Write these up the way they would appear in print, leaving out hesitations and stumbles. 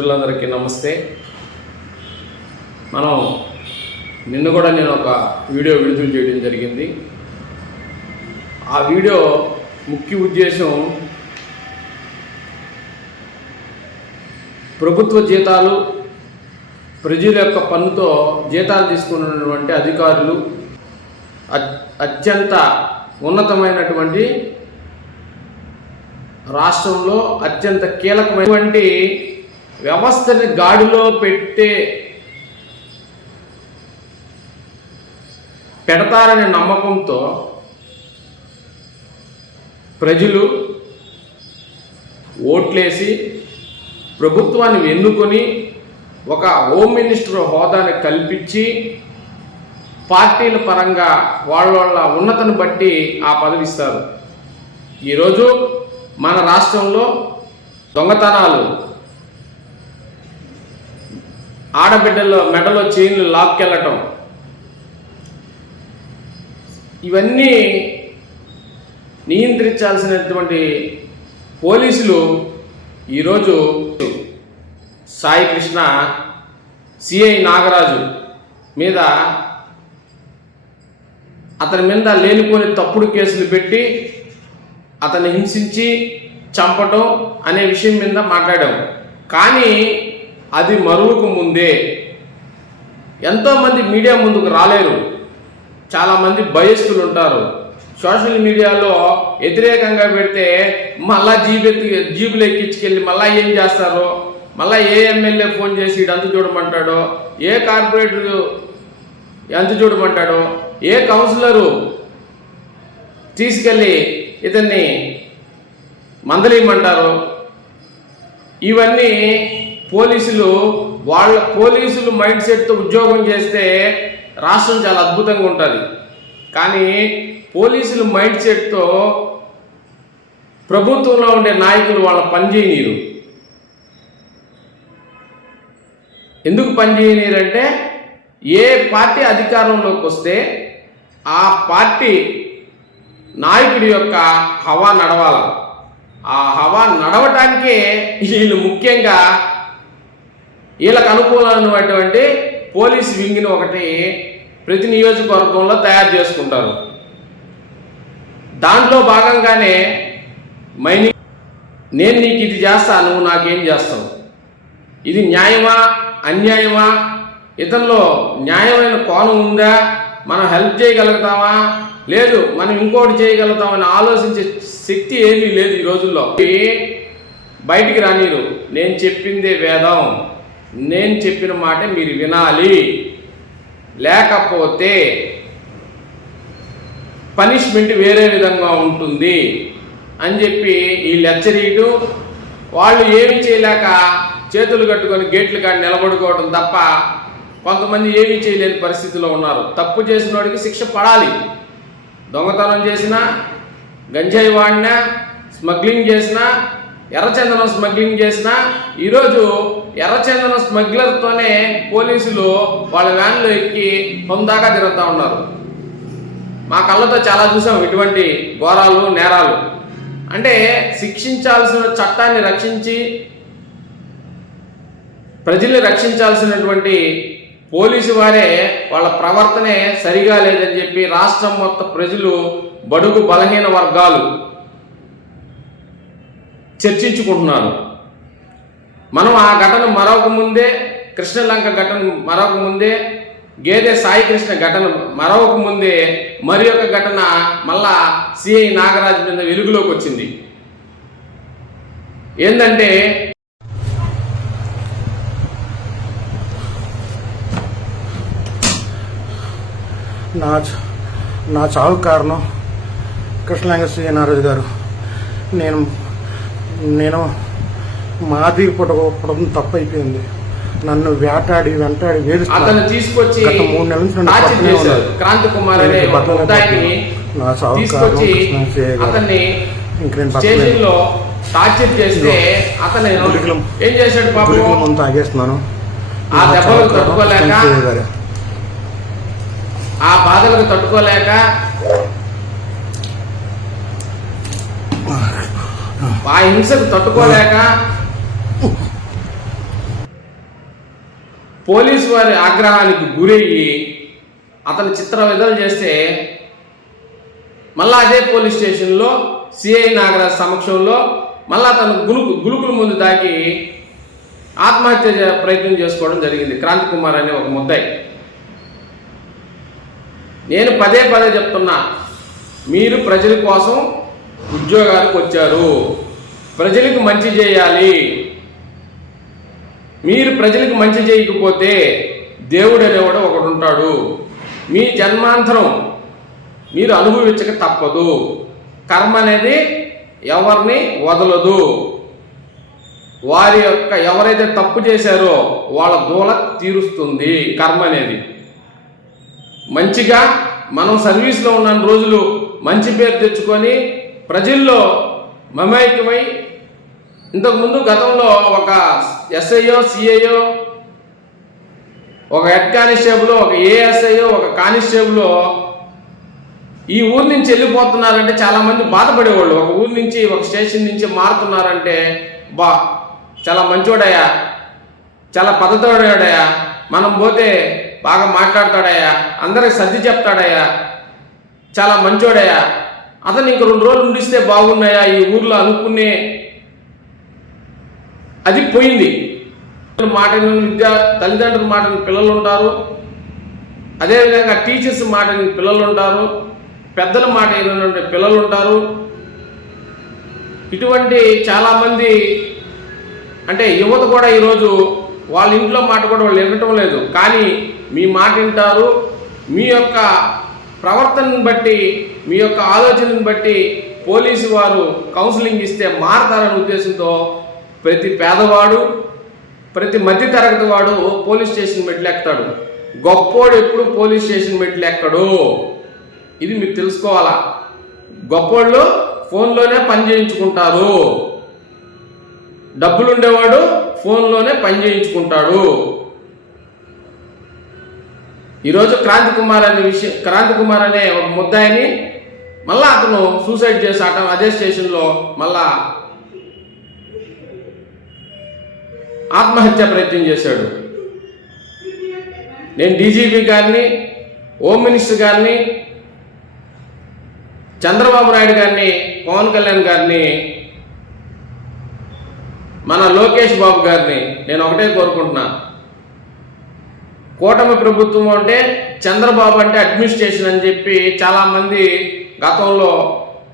అందరికీ నమస్తే. నిన్న కూడా నేను ఒక వీడియో విడుదల చేయడం జరిగింది. ఆ వీడియో ముఖ్య ఉద్దేశం ప్రభుత్వ జీతాలు, ప్రజల యొక్క పన్నుతో జీతాలు తీసుకున్నటువంటి అధికారులు అత్యంత ఉన్నతమైనటువంటి రాష్ట్రంలో అత్యంత కీలకమైనటువంటి వ్యవస్థని గాడిలో పెడతారనే నమ్మకంతో ప్రజలు ఓట్లేసి ప్రభుత్వాన్ని ఎన్నుకొని ఒక హోమ్ మినిస్టర్ హోదాని కల్పించి పార్టీల పరంగా వాళ్ళ ఉన్నతను బట్టి ఆ పదవిస్తారు. ఈరోజు మన రాష్ట్రంలో దొంగతనాలు, ఆడబిడ్డల్లో మెడలో చైన్లు లాక్కెళ్ళటం, ఇవన్నీ నియంత్రించాల్సినటువంటి పోలీసులు ఈరోజు సాయి కృష్ణ, సిఐ నాగరాజు మీద అతని మీద లేనిపోని తప్పుడు కేసులు పెట్టి అతన్ని హింసించి చంపటం అనే విషయం మీద మాట్లాడాం. కానీ అది మరువకు ముందే ఎంతోమంది మీడియా ముందుకు రాలేరు. చాలామంది భయస్థులు ఉంటారు. సోషల్ మీడియాలో వ్యతిరేకంగా పెడితే మళ్ళా జీబులు ఎక్కించుకెళ్ళి మళ్ళీ ఏం చేస్తారో, మళ్ళీ ఏ ఎమ్మెల్యే ఫోన్ చేసి అంత చూడమంటాడో, ఏ కార్పొరేటర్ ఎంత చూడమంటాడో, ఏ కౌన్సిలరు తీసుకెళ్ళి ఇతన్ని మందలియమంటారో, ఇవన్నీ పోలీసులు మైండ్ సెట్తో ఉద్యోగం చేస్తే రాష్ట్రం చాలా అద్భుతంగా ఉంటుంది. కానీ పోలీసులు మైండ్ సెట్తో ప్రభుత్వంలో ఉండే నాయకులు వాళ్ళ పనిచేయనీరు. ఎందుకు పనిచేయనీరంటే, ఏ పార్టీ అధికారంలోకి వస్తే ఆ పార్టీ నాయకుడి యొక్క హవా నడవాలి. ఆ హవా నడవటానికే వీళ్ళు ముఖ్యంగా వీళ్ళకు అనుకూలమైనటువంటి పోలీస్ వింగ్ని ఒకటి ప్రతి నియోజకవర్గంలో తయారు చేసుకుంటారు. దాంట్లో భాగంగానే నేను నీకు ఇది చేస్తా, నువ్వు నాకేం చేస్తావు, ఇది న్యాయమా అన్యాయమా, ఇతనిలో న్యాయమైన కోణం ఉందా, మనం హెల్ప్ చేయగలుగుతామా, లేదు మనం ఇంకోటి చేయగలుగుతామని ఆలోచించే శక్తి ఏమీ లేదు ఈ రోజుల్లో. బయటికి రానీరు. నేను చెప్పిందే వేదం, నేను చెప్పిన మాట మీరు వినాలి, లేకపోతే పనిష్మెంట్ వేరే విధంగా ఉంటుంది అని చెప్పి వీళ్ళు హెచ్చరీయడం. వాళ్ళు ఏమి చేయలేక చేతులు కట్టుకొని గేట్లు కాడి నిలబడుకోవడం తప్ప కొంతమంది ఏమీ చేయలేని పరిస్థితిలో ఉన్నారు. తప్పు చేసిన వాడికి శిక్ష పడాలి. దొంగతనం చేసినా, గంజాయి వాడినా, స్మగ్లింగ్ చేసినా, ఎర్రచందనం స్మగ్లింగ్ చేసినా, ఈరోజు ఎర్రచందనం స్మగ్లర్తోనే పోలీసులు వాళ్ళ వ్యాన్లో ఎక్కి పొందాకా తిరుగుతూ ఉన్నారు. మా కళ్ళతో చాలా చూసాం ఇటువంటి ఘోరాలు, నేరాలు. అంటే శిక్షించాల్సిన చట్టాన్ని రక్షించి ప్రజల్ని రక్షించాల్సినటువంటి పోలీసు వారే వాళ్ళ ప్రవర్తనే సరిగా లేదని చెప్పి రాష్ట్రం మొత్తం ప్రజలు, బడుగు బలహీన వర్గాలు చర్చించుకుంటున్నారు. మనం ఆ ఘటన మరొకముందే, కృష్ణలంక ఘటన మరొకముందే, గేదె సాయి కృష్ణ ఘటన మరొకముందే మరి ఒక ఘటన మళ్ళా సిఐ నాగరాజు మీద వెలుగులోకి వచ్చింది. ఏంటంటే నా చావు కారణం కృష్ణలంక సిఐ నాగరాజు గారు. నేను మాది పుట్టడం తప్పు అయిపోయింది. నన్ను వెంటాడి అతను తీసుకొచ్చి 3 నెలల నుంచి క్రాంతి కుమార్ అనే నా చావు అతన్ని స్టేషన్లో టార్చర్ చేస్తే అతను ఏం చేశాడు పాపం, తాగేస్తున్నాను. ఆ దెబ్బలకు తట్టుకోలేక, ఆ బాధలకు తట్టుకోలేక ఆ హింసకు తట్టుకోలేక పోలీసు వారి ఆగ్రహానికి గురయ్యి అతను చిత్రవిధులు చేస్తే మళ్ళా అదే పోలీస్ స్టేషన్లో సిఐ నాగరాజ్ సమక్షంలో మళ్ళా తను గులుకుల ముందు దాకి ఆత్మహత్య ప్రయత్నం చేసుకోవడం జరిగింది క్రాంతి కుమార్ అనే ఒక ముద్దాయి. నేను పదే చెప్తున్నా, మీరు ప్రజల కోసం ఉద్యోగాలకు వచ్చారు, ప్రజలకు మంచి చేయాలి. మీరు ప్రజలకు మంచి చేయకపోతే దేవుడు అనేవాడు ఒకడు ఉంటాడు. మీ జన్మాంతరం మీరు అనుభవించక తప్పదు. కర్మ అనేది ఎవరిని వదలదు. వారి యొక్క ఎవరైతే తప్పు చేశారో వాళ్ళ దూల తీరుస్తుంది కర్మ అనేది. మంచిగా మనం సర్వీస్లో ఉన్న రోజులు మంచి పేరు తెచ్చుకొని ప్రజల్లో మమైక్యమై, ఇంతకుముందు గతంలో ఒక ఎస్ఐయో సిఐయో ఒక హెడ్ కానిస్టేబుల్ ఒక ఏఎస్ఐయో ఒక కానిస్టేబుల్ ఈ ఊరు నుంచి వెళ్ళిపోతున్నారంటే చాలామంది బాధపడేవాళ్ళు. ఒక ఊరు నుంచి ఒక స్టేషన్ నుంచి మారుతున్నారంటే చాలా మంచోడయ్యా, చాలా పద్ధతోడయ్యా, మనం పోతే బాగా మాట్లాడతాడయ్యా, అందరికి సర్ది చెప్తాడయ్యా, చాలా మంచోడయ్యా, అతను ఇంక 2 రోజులు ఉండిస్తే బాగున్నాయా ఈ ఊర్లో అనుకునే అది పోయింది. మాట తల్లిదండ్రుల మాట పిల్లలు ఉంటారు, అదేవిధంగా టీచర్స్ మాట పిల్లలు ఉంటారు, పెద్దల మాట అయినటువంటి పిల్లలు ఉంటారు. ఇటువంటి చాలామంది అంటే యువత కూడా ఈరోజు వాళ్ళ ఇంట్లో మాట కూడా వాళ్ళు వినటం లేదు. కానీ మీ మాట వింటారు. మీ యొక్క ప్రవర్తనను బట్టి, మీ యొక్క ఆలోచనను బట్టి పోలీసు వారు కౌన్సిలింగ్ ఇస్తే మారతారనే ఉద్దేశంతో ప్రతి పేదవాడు, ప్రతి మధ్యతరగతి వాడు పోలీస్ స్టేషన్ మెట్లు ఎక్కుతాడు. గొప్పోడు ఎప్పుడు పోలీస్ స్టేషన్ మెట్లు ఎక్కడు. ఇది మీరు తెలుసుకోవాలా. గొప్పోళ్ళు ఫోన్లోనే పని చేయించుకుంటారు. డబ్బులు ఉండేవాడు ఫోన్లోనే పని చేయించుకుంటాడు. ఈరోజు క్రాంతి కుమార్ అనే ఒక ముద్దాయిని మళ్ళా అతను సూసైడ్ చేసాట అదే స్టేషన్లో మళ్ళా ఆత్మహత్య ప్రయత్నం చేశాడు. నేను డీజీపీ గారిని, హోమ్ మినిస్టర్ గారిని, చంద్రబాబు నాయుడు గారిని, పవన్ కళ్యాణ్ గారిని, మన లోకేష్ బాబు గారిని నేను ఒకటే కోరుకుంటున్నా. కూటమి ప్రభుత్వం అంటే చంద్రబాబు అంటే అడ్మినిస్ట్రేషన్ అని చెప్పి చాలామంది గతంలో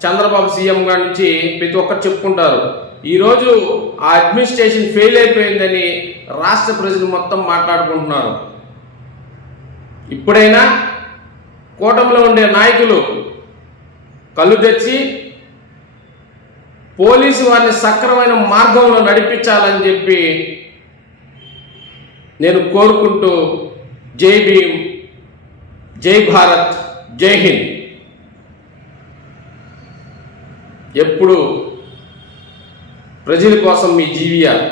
చంద్రబాబు సీఎం గారి నుంచి ప్రతి ఒక్కరు చెప్పుకుంటారు. ఈరోజు ఆ అడ్మినిస్ట్రేషన్ ఫెయిల్ అయిపోయిందని రాష్ట్ర ప్రజలు మొత్తం మాట్లాడుకుంటున్నారు. ఇప్పుడైనా కూటమిలో ఉండే నాయకులు కళ్ళు తెచ్చి పోలీసు వారిని సక్రమైన మార్గంలో నడిపించాలని చెప్పి నేను కోరుకుంటూ జై భీమ్, జై భారత్, జై హింద్. ఎప్పుడు ప్రజల కోసం మీ జీవియాలి.